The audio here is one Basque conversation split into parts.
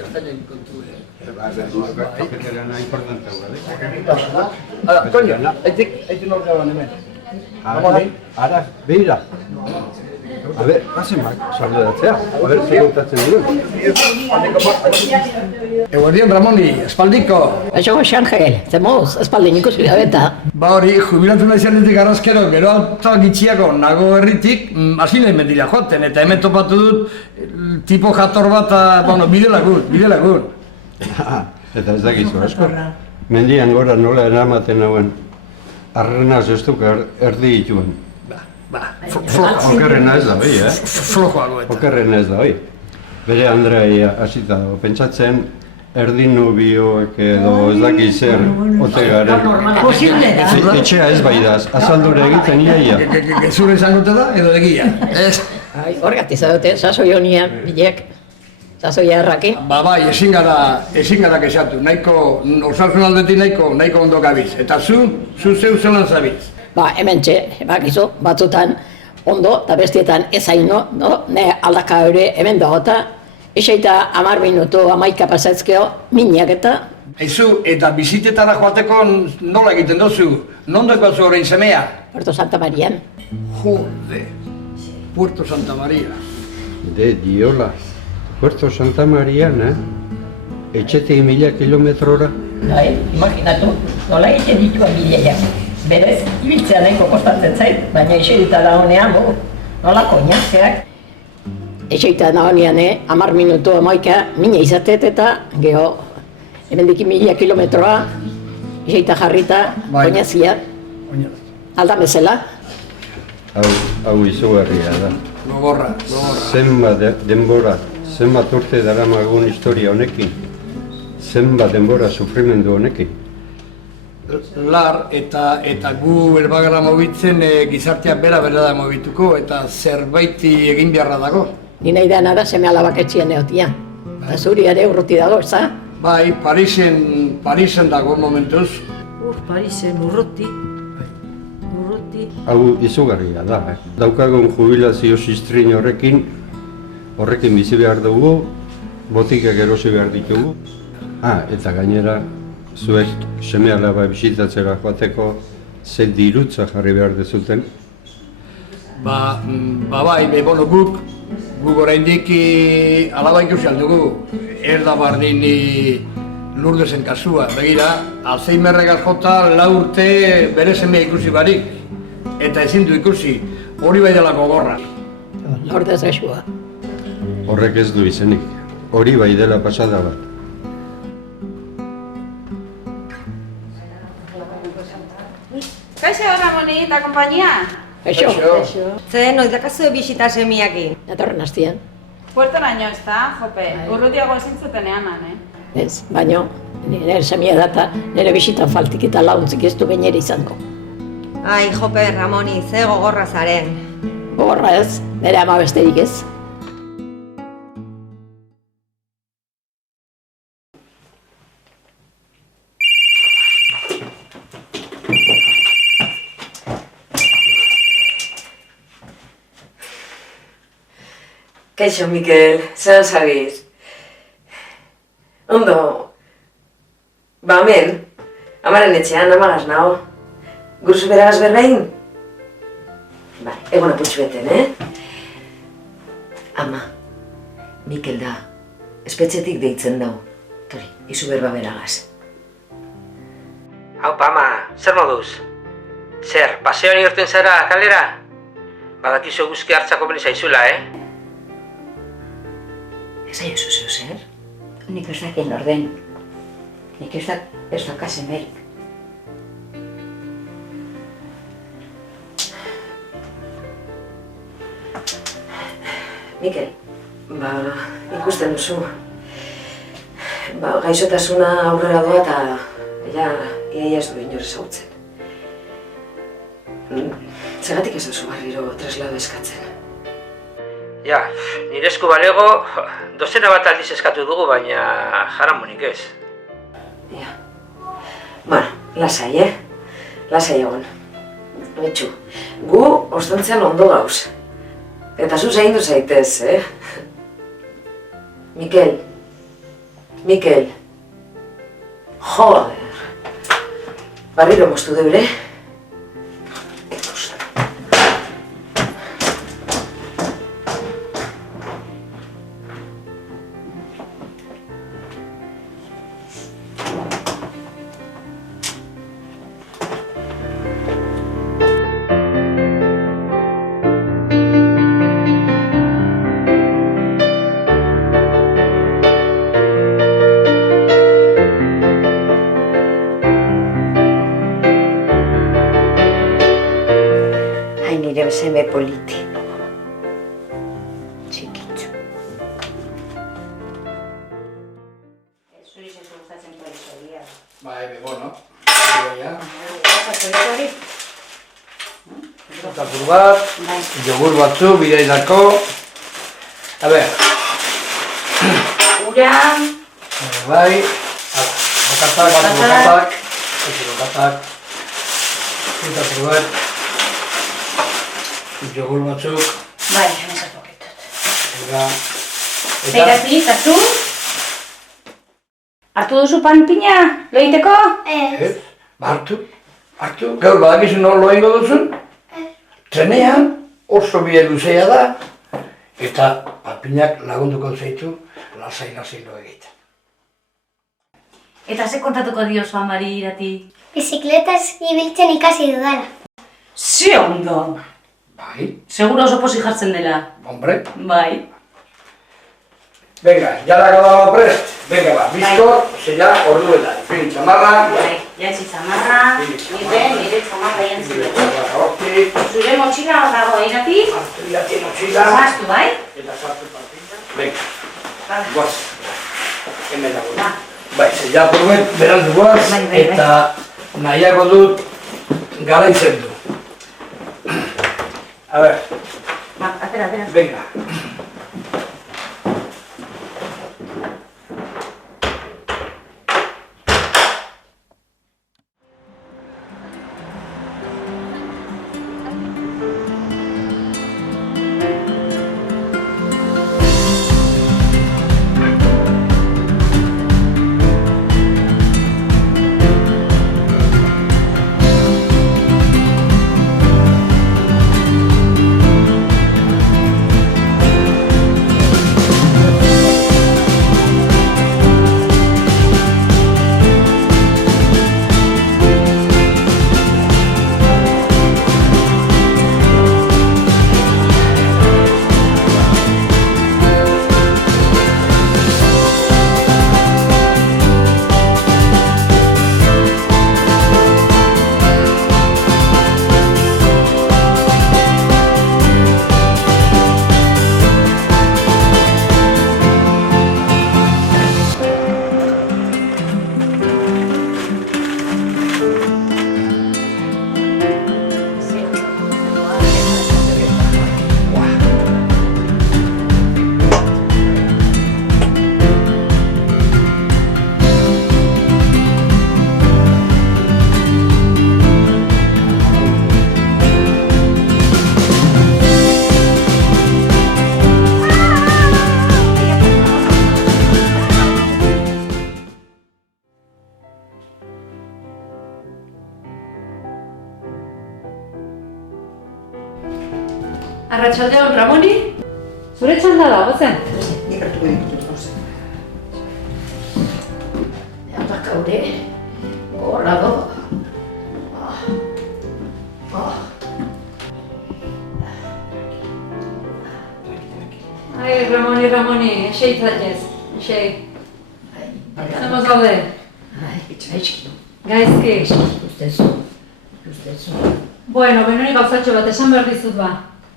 Kastainen kontu. Kafeteran importante Coño, aitik norka ban hemen. Ara, beira. A ver, pasemak, saludatzea. A ver, zer kontatzen duen. Eguerdion, Ramoni, espaldiko. Això, Xangel, zemoz, espaldin ikusi gabeta. Ba hori, jubilatu nahi zenetik arrazkero, gero alta gitxiako nago herritik, hasi nahi mendila joten, eta hemen topatu dut, tipo jator bat, bueno, bide lagun. Eta ez dakizu, asko. Mendian gora nola eramaten hauen, arrenaz ez duk erdi dituen. Okerrena ez da hoi, Flojoago eta. Okerrena ez da hoi. Bere Andrea hasita dago, pentsatzen erdinu bioek edo ez daki zer ote garen. Posible da. Etxea ez bai da, azaldure egiten iaia. Gezure izangote da, edo egia. Ez? Horregatik zaudete, sasoi honian, bilek, sasoi errakin. Ba bai, ezin gara kexatu, nahiko, osasun aldetik nahiko ondo gabiz. Eta zu zeu zelan zabitz. Ba, hemen bakizu, batzutan ondo, eta bestietan ez haino, no? Ne aldaka hori hemen dagota, esaita 10 minutu, 11 pasatzkeo, minak eta. Eizu, eta bizitetara joateko nola egiten dozu? Nondeko zu horrein semea? Puerto Santa Marian. Jode, Puerto Santa Maria. De diola, Puerto Santa Marian, etxetik 1000 kilometrora. Bai, imaginatu, nola egiten dituen bideak. Berez, ibiltzea nahiko kostatzen zait, baina eserita da honean, nola koñazeak. Eserita da honean, 10 minutu 11 mina izatet eta geho, hemendik 1000 kilometroa, eserita jarrita, koñazia, aldan bezala. Hau izugarria da. Gogorra. Zenbat denbora, zenbat urte daramagun historia honekin, zenbat denbora sufrimendu honekin. Lar eta gu erbagara mobitzen gizartea bera da mobituko eta zerbaiti egin beharra dago. Ni nahi dena da seme alabak etxien egotia. Eta zuri ere urruti dago, ez da? Bai, Parisen dago momentuz. Parisen urruti. Hau izugarria da, Daukagun jubilazio sistrin horrekin bizi behar dugu, botikak erosi behar ditugu. Eta gainera, zuek seme alaba bisitatzera joateko ze dirutza jarri behar dezuten? Ba bai, bueno, guk oraindik alaba ikusi aldugu. Ez da bardini Lurdesen kasua, begira, Alzheimerregaz jota 4 urte bere semea ikusi barik. Eta ezin du ikusi, hori bai dela gogorra. Lourdes gaixua. Horrek ez du izenik, hori bai dela pasada bat. Kaixo, Ramoni eta konpainia? Kaixo. Zer, noiz dakazue bisita semiakin? Datorren hastian. Puertoraino ez da, jope, urrutiago ezin zutenean, Ez, baino, nire semia data, nire bisita faltik eta launtzik ez du gainera izango. Ai, jope, Ramoni, ze gogorra zaren. Gogorra ez, nire ama besterik ez. Kaixo, Mikel, zer zagiz? Ondo, ba hemen, amaren etxean, amagaz nago. Guruz beragaz berbein? Ba, egon aputxu beten, Ama, Mikel da, espetxetik deitzen dau. Tori, izu berba beragaz. Haupa, ama, zer moduz? Zer, paseoan irten zara kalera? Badakizu guzki hartzako beli zaizula, Ez aio zuzio zer? Nik ez dakien orden. Nik ez dakasen berik. Mikel, ba, ikusten duzu. Ba, gaixotasuna aurrera doa eta ia ez du inor ezagutzen. Zergatik ez duzu barriro traslado eskatzen? Ja, nire esku balego, dozena bat aldiz eskatu dugu, baina jaramonik ez. Ja. Bueno, lasai, Lasai egon. Betxu, gu ostontzean ondo gauz. Eta zu zaindu zaitez, Mikel. Joder. Barriro moztu deure. Nire seme politi. Txikitzu. Zuri zezu gustatzen polizoria. Bai, bueno. Zapur bat, jogur batzu, bidailako. A ber. Ura. Bai. Bokatak. Zapur bat. Jogur batzuk. Bai, hemen zapoketut. Eta... Zeiratik, hartu? Hartu duzu panpina, loiteko? Ez. Hartu. Gaur badakizu non lo egingo duzun? Trenean oso bide luzea da. Eta panpinak lagunduko zaitu lasai lo egiten. Eta ze kontatuko diozu amari irati? Bizikletaz ibiltzen ikasi dudala. Ze ondo! Bai, Seguro oso posi jartzen dela. hombre. Bai. Venga, ya la acabamos prest. Venga, va, bizko, zela orduela. Fin, txamarra. Bai, jantzi zamarra, nire zamarra jantzi dugu. Hortik, Zure motxila hor dago irati? hartu irati motxila. Zaztu, bai? Eta sartu partida. Venga, Bai. guaz. Hemen dago. Ba. Bai, zela apurbet, berandu guaz. Bai, bai, bai. Eta nahiago dut garaitzen du. A ver, Ba, atera. venga. Arratsaldeon, Ramoni? Zure txanda da, gozen? Nik hartuko ditut gauza. Eta kaude, gorra do. Ai, Ramoni, esei zaitez, esei. Zemoz gaude? Gaizki. Gaizki. Ustezu. Bueno, benoni gauzatxo bat esan behar dizut ba.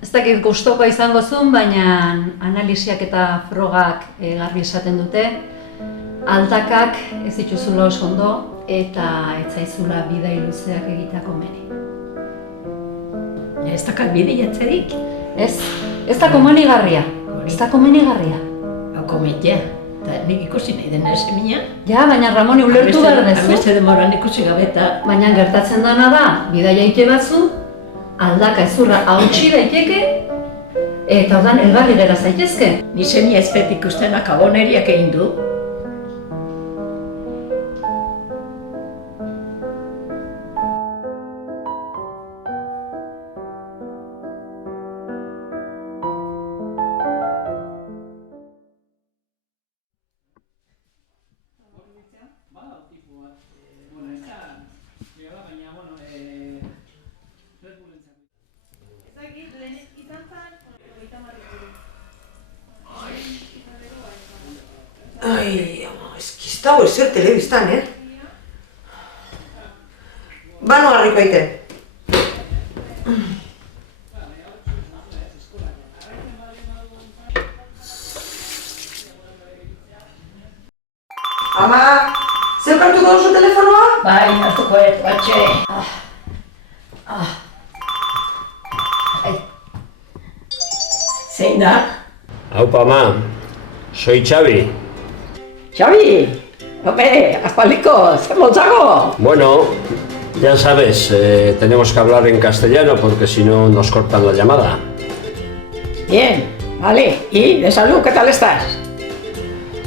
Ez dakit gustokoa izango zuen, baina analisiak eta frogak garbi esaten dute. Aldakak ez dituzula oso ondo eta ez zaizula bidai luzeak egitea komeni. Ez dakar bide jatzerik. Ez da komenigarria. Ez da komenigarria. Hau kometia. Eta nik ikusi nahi dena esemina. Ja, baina Ramoni ulertu behar dezu. Beste demoran ikusi gabe eta... Baina gertatzen dena da, bidaia ite batzu, aldaka ezurra hautsi daiteke, Eta ordan elgarri gera zaitezke. Ni seni ezpet ikustenak aboneriak egin du. Ai, ama, eski ez dago ezer telebistan, Bano harriko aite. Ama, zeu kartuko duzu telefonoa? Bai, hartuko batxe. Zein da? Aupa, ama, soy Xavi. Xabi! Hope, aspaldiko, zer motzago? Bueno, ya sabes, tenemos que hablar en castellano porque si no nos cortan la llamada. Bien, vale. ¿Y de salud qué tal estás?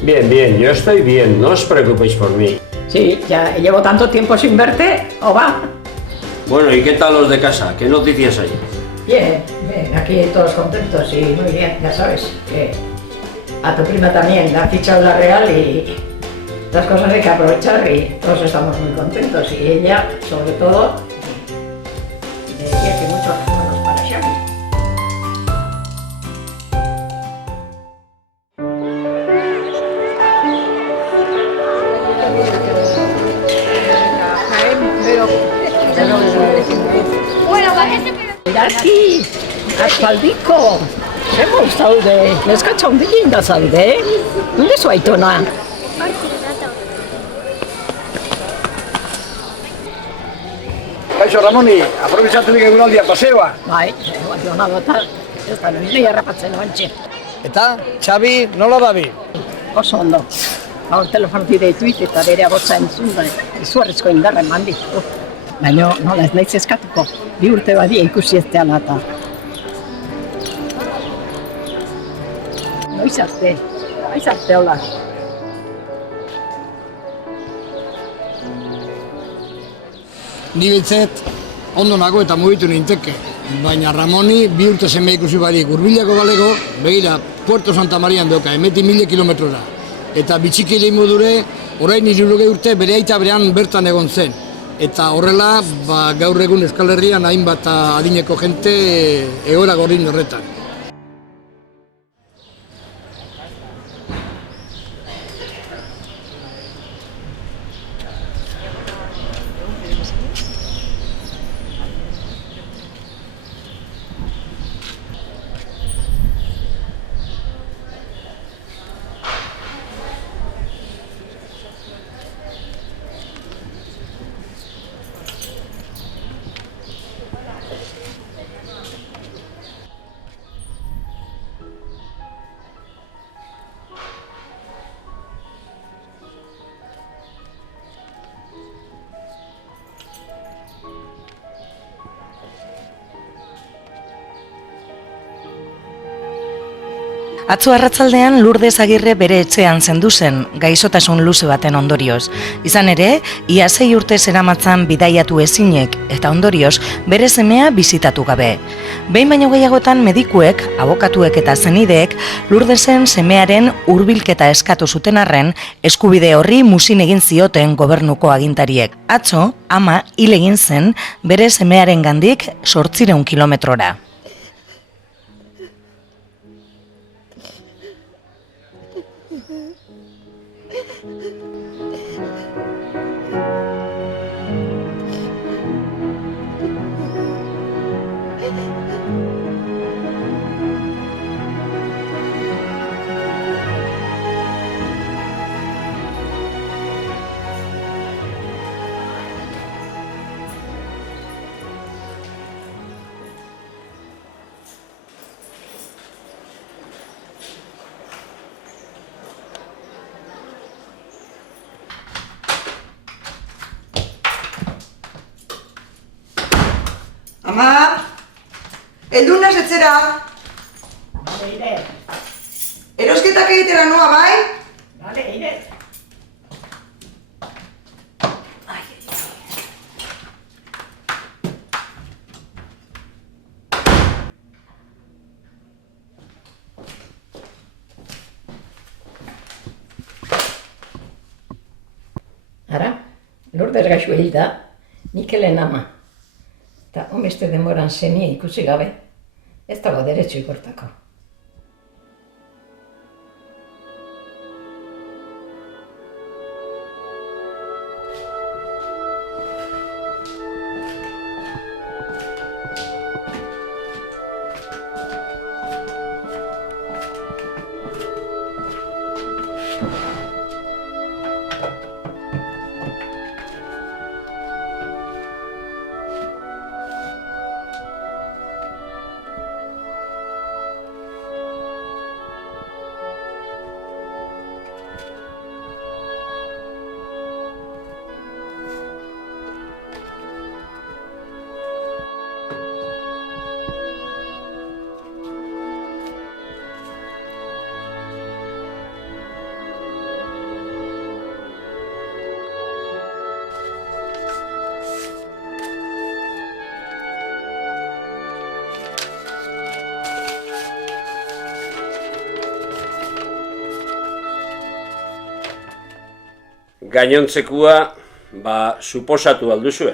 Bien, bien, yo estoy bien, no os preocupéis por mí. Sí, ya llevo tanto tiempo sin verte, ¿o va? Bueno, ¿y qué tal los de casa? ¿Qué noticias hay? Bien, bien, aquí todos contentos y muy bien, ya sabes, que a tu prima también la ha fichado la Real y las cosas hay que aprovechar y todos estamos muy contentos y ella, sobre todo, diría que muchos recuerdos para Xavi. Iraki, aspaldiko, zemol zaude, neskatxa ondilin da zaude, nire zu aitona? Kaixo, Ramoni, aprobetxatu dik eguraldia paseoa. Bai, guaziona dota, ez da nire harrapatzen bantxe. Eta, Xabi, nola dabi? Oso ondo, gaur telefonotik deituit eta bere agotza entzun da, izuarrizko indarra eman dit. Baina nola ez naiz eskatuko, 2 urte badia ikusi ez teala eta. Noiz arte hola. Ni biltzet, ondo nago eta mugitu ninteke. Baina Ramoni 2 urte seme ikusi barik urbilako balego, begira, Puerto Santa Marian doka, 1000 kilometrora. Eta bitxiki modure, orain 60 urte bere aita berean bertan egon zen. Eta horrela, gaur egun Euskal Herrian hainbat adineko jente egoera gorrin horretan. Atzo arratzaldean Lourdes Agirre bere etxean zendu zen, gaixotasun luze baten ondorioz. Izan ere, ia 6 urte zeramatzan bidaiatu ezinek eta ondorioz bere semea bisitatu gabe. Behin baino gehiagotan medikuek, abokatuek eta zenideek Lourdesen semearen hurbilketa eskatu zuten arren, eskubide horri muzin egin zioten gobernuko agintariek. Atzo, ama hil egin zen bere semearen gandik 800 kilometrora. Ama, heldu naz etzera. egitera noa, bai? Bale, ire. Ara, Lourdes gaixo hil da, Mikelen ama. Eta homeste denboran zenia ikusi gabe, ez dago deretsu ikortako. Gainontzekua, suposatu alduzue.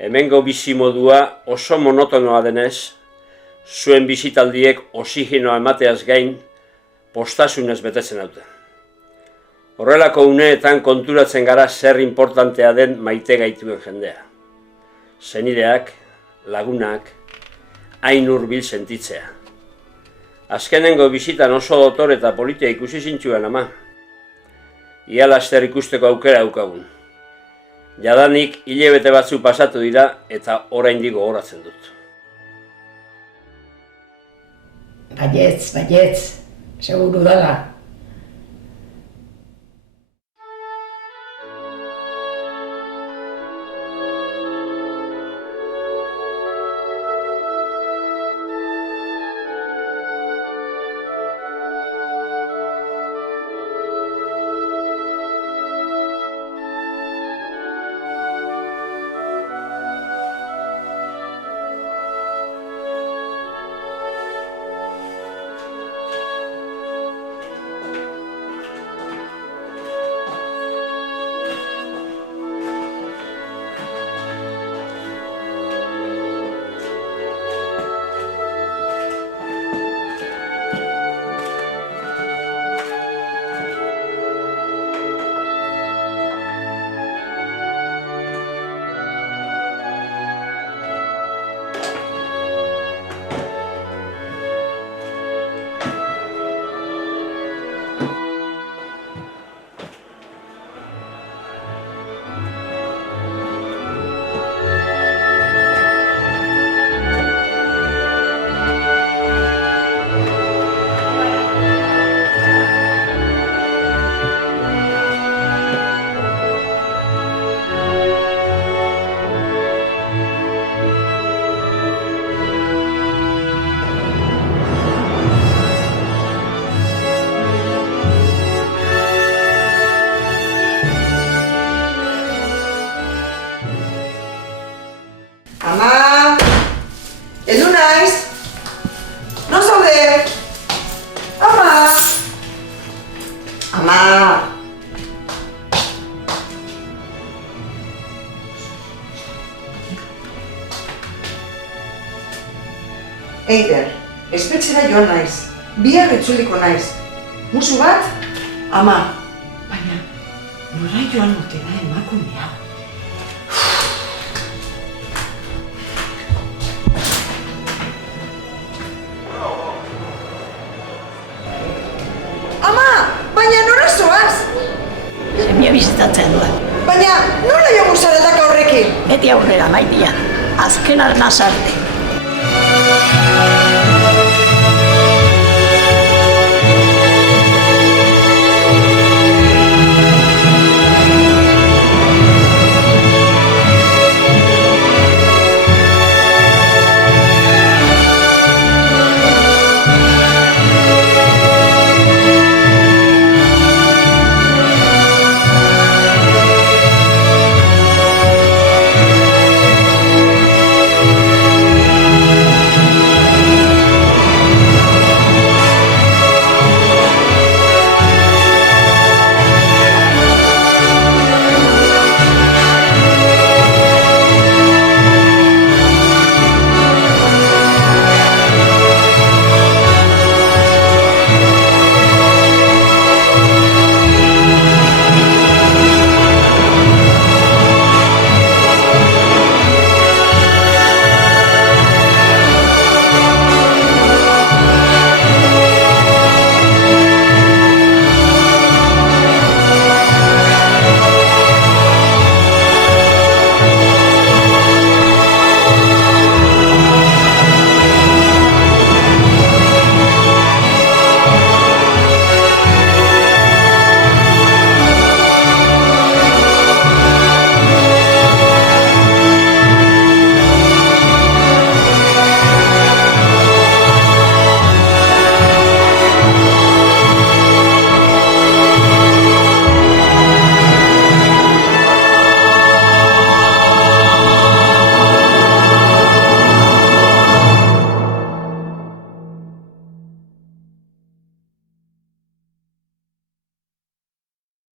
Hemengo bizimodua oso monotonoa denez, zuen bizitaldiek oxigenoa emateaz gain, postasunez betetzen dute. Horrelako uneetan konturatzen gara zer importantea den maite gaituen jendea. Senideak, lagunak, hain hurbil sentitzea. Azkenengo bizitan oso dotor eta politia ikusi zintxuan ama. Ia laster ikusteko aukera daukagun. Jadanik hilabete batzu pasatu dira eta oraindik gogoratzen dut. Baietz, seguru dala. Ama! Heldu naiz! Non zaude? Ama! Ama! Eider, espetxera joan naiz. Bihar itzuliko naiz. Musu bat? Ama! Baina, nora joan ote da emakumea? Ama! Baina nora zoaz? Semia bizitatzen duan. Baina, nola jogu zaretak horrekin? Beti aurrera, maitia. Azken arnaz arte.